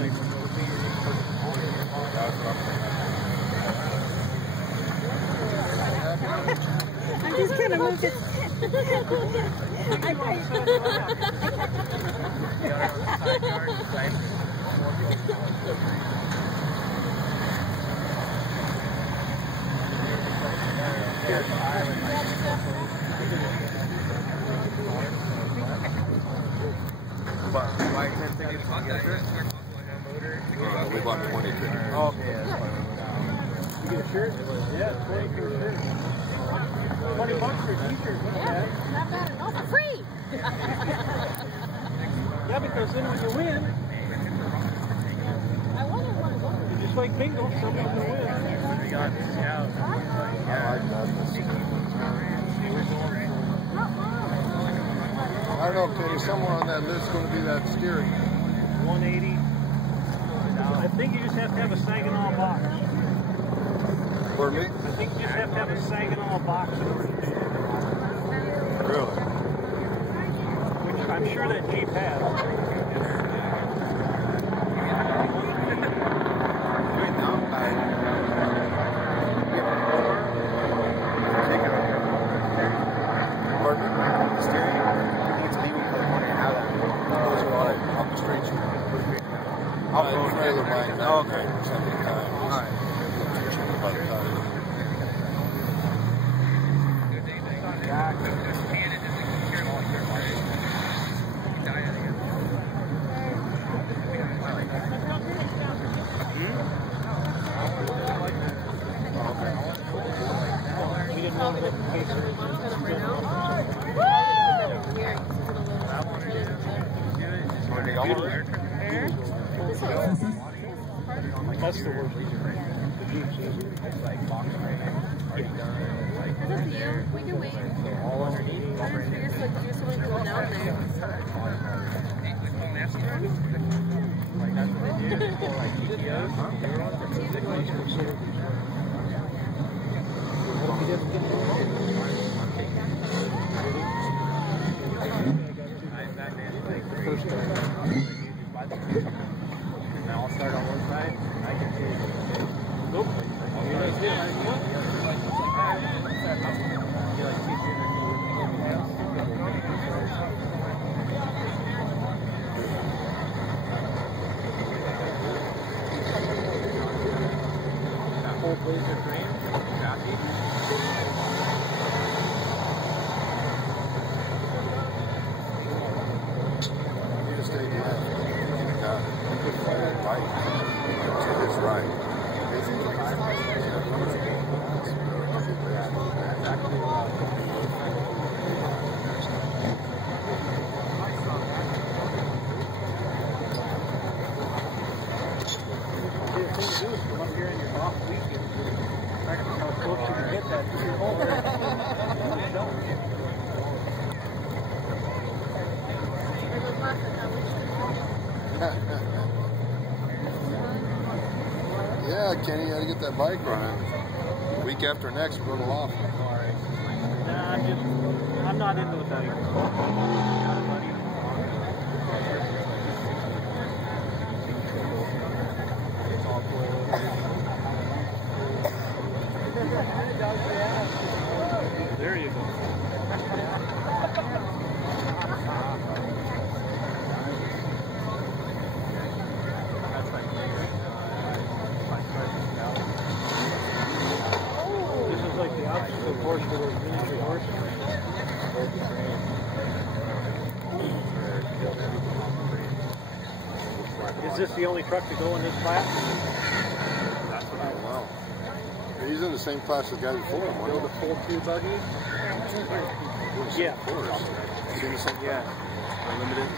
I'm just gonna move it. We bought 20 tickets. Oh, okay. You get a shirt? Yeah, 20 for a shirt. $20 for a t-shirt. Yeah, not bad at all. For free! Yeah, because then when you win, I wonder what it's just like bingo, somebody's going to win. We got Scout. I don't know, Kenny, somewhere on that list is going to be that steering. 180. I think you just have to have a Saginaw box. For me? I think you just have to have a Saginaw box in order to do that. Really? Which I'm sure that Jeep has. I'll phone trailer mine. Oh, okay. All right. We didn't know that in case that's the worst. It's up to you. We can wait. All underneath. We just like do someone going down there. Now I'll start on one side. I can see. Nope. Full blazer frame, chassis. You just stay left. Right. To his right. The thing to do is come up here on your off weekend. Practice how close you can get that to your home. Yeah, Kenny, you got to get that bike running. Week after next, we're going to Laughlin. Nah, I'm not into the bike. There you go. This is like the obstacle course for those miniature horses. Is this the only truck to go in this class? Wow. He's in the same class as the guy before him, Build a full 2 buggy? Yeah. He's in the same Yeah. Limited.